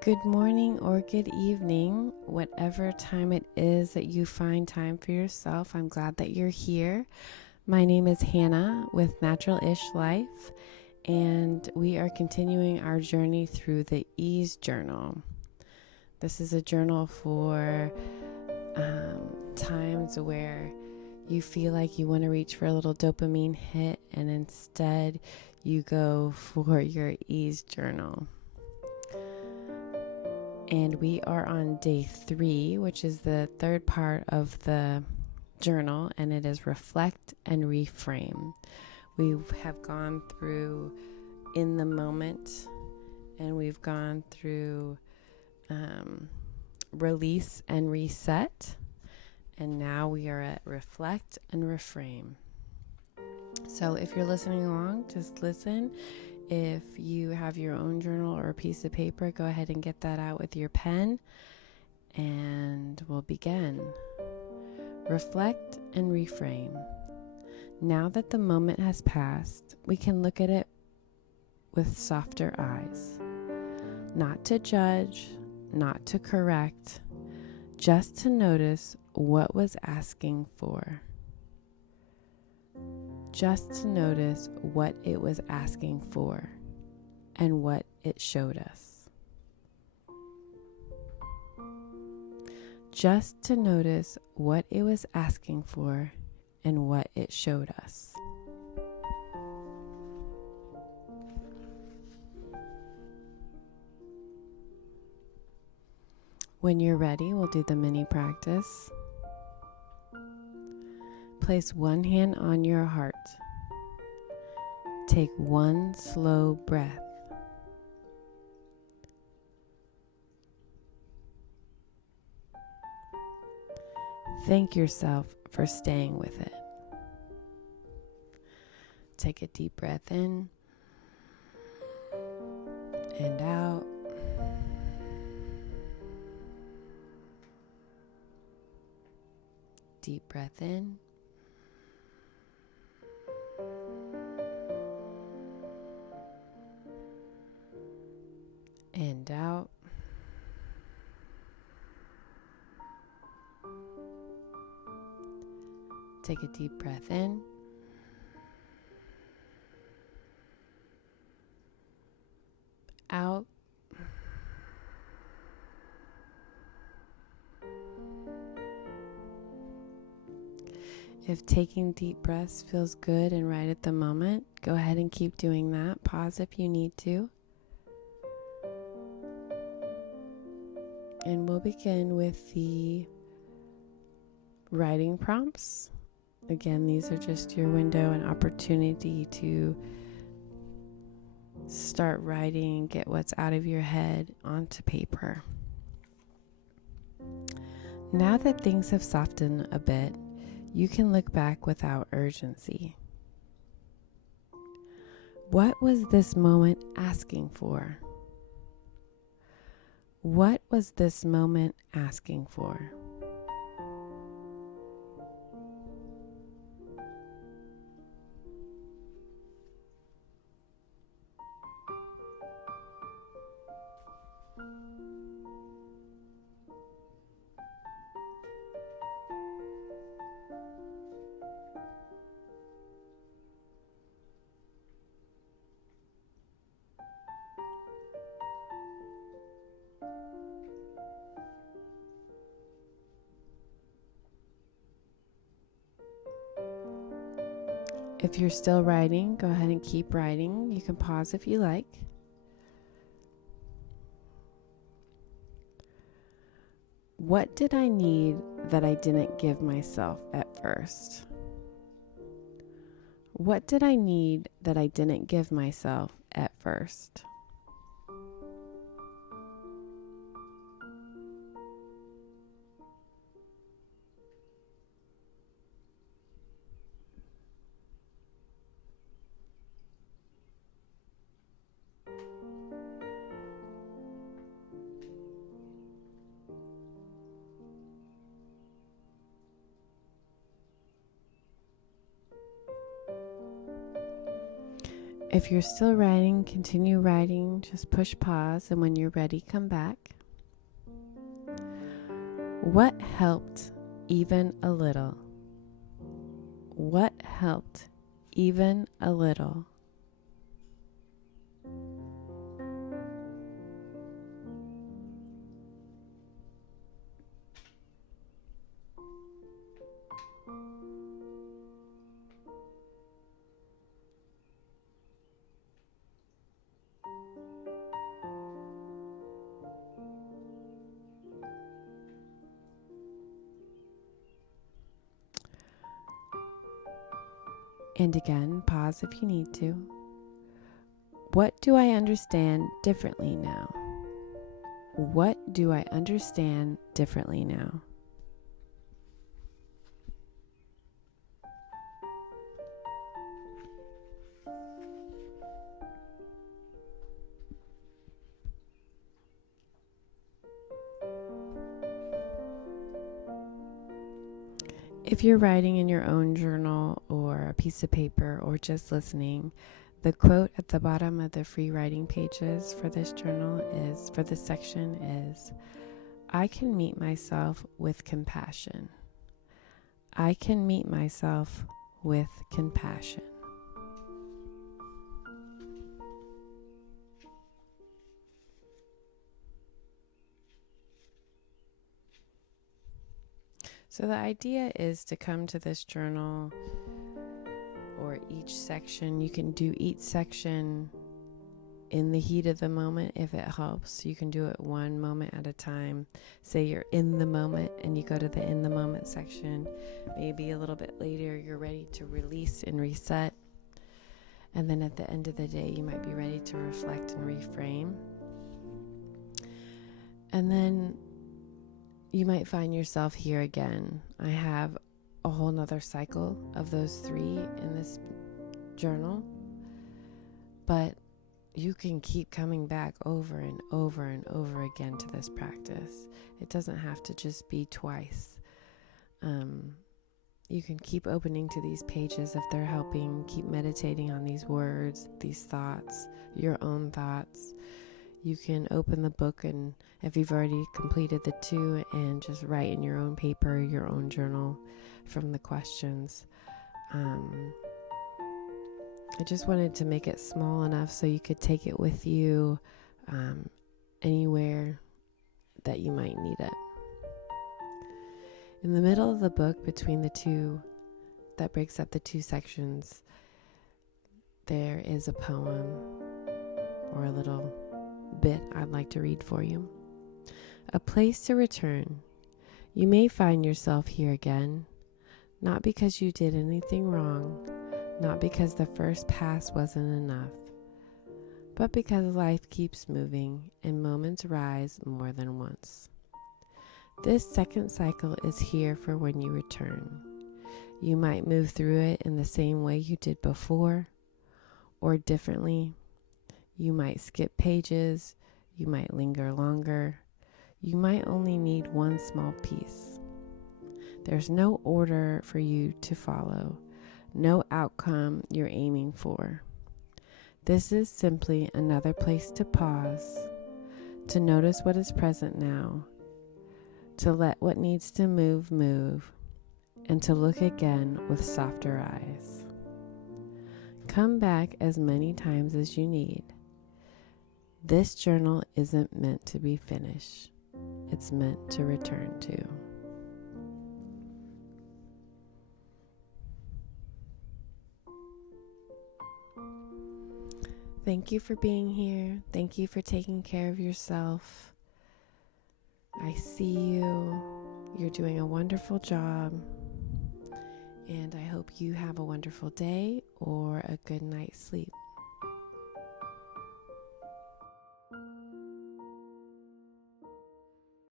Good morning or good evening, whatever time it is that you find time for yourself. I'm glad that you're here. My name is Hannah with Natural-ish Life, and we are continuing our journey through the Ease Journal. This is a journal for times where you feel like you want to reach for a little dopamine hit, and instead you go for your Ease Journal. And we are on day 3, which is the third part of the journal, and it is Reflect and Reframe. We have gone through in the moment, and we've gone through release and reset, and now we are at Reflect and Reframe. So if you're listening along, just listen. If you have your own journal or a piece of paper, go ahead and get that out with your pen, and we'll begin. Reflect and reframe. Now that the moment has passed, we can look at it with softer eyes. Not to judge, not to correct, just to notice what was asking for. Just to notice what it was asking for and what it showed us. Just to notice what it was asking for and what it showed us. When you're ready, we'll do the mini practice. Place one hand on your heart. Take one slow breath. Thank yourself for staying with it. Take a deep breath in and out. Deep breath in. And out. Take a deep breath in. Out. If taking deep breaths feels good and right at the moment, go ahead and keep doing that. Pause if you need to. And we'll begin with the writing prompts. Again, these are just your window and opportunity to start writing, get what's out of your head onto paper. Now that things have softened a bit, you can look back without urgency. What was this moment asking for? What was this moment asking for? If you're still writing, go ahead and keep writing. You can pause if you like. What did I need that I didn't give myself at first? What did I need that I didn't give myself at first? If you're still writing, continue writing. Just push pause, and when you're ready, come back. What helped even a little? What helped even a little? And again, pause if you need to. What do I understand differently now? What do I understand differently now? If you're writing in your own journal or a piece of paper or just listening, the quote at the bottom of the free writing pages for this journal is, for this section is, I can meet myself with compassion. I can meet myself with compassion. So the idea is to come to this journal or each section. You can do each section in the heat of the moment if it helps. You can do it one moment at a time. Say you're in the moment and you go to the in the moment section. Maybe a little bit later you're ready to release and reset. And then at the end of the day you might be ready to reflect and reframe. And then you might find yourself here again. I have a whole nother cycle of those 3 in this journal, but you can keep coming back over and over and over again to this practice. It doesn't have to just be twice. You can keep opening to these pages if they're helping. Keep meditating on these words, these thoughts, your own thoughts. You can open the book, and if you've already completed the 2, and just write in your own paper, your own journal from the questions. I just wanted to make it small enough so you could take it with you anywhere that you might need it. In the middle of the book, between the 2, that breaks up the 2 sections, there is a poem or a little bit I'd like to read for you. A place to return. You may find yourself here again, not because you did anything wrong, not because the first pass wasn't enough, but because life keeps moving and moments rise more than once. This second cycle is here for when you return. You might move through it in the same way you did before, or differently. You might skip pages, you might linger longer, you might only need one small piece. There's no order for you to follow, no outcome you're aiming for. This is simply another place to pause, to notice what is present now, to let what needs to move, and to look again with softer eyes. Come back as many times as you need. This journal isn't meant to be finished. It's meant to return to. Thank you for being here. Thank you for taking care of yourself. I see you. You're doing a wonderful job. And I hope you have a wonderful day or a good night's sleep.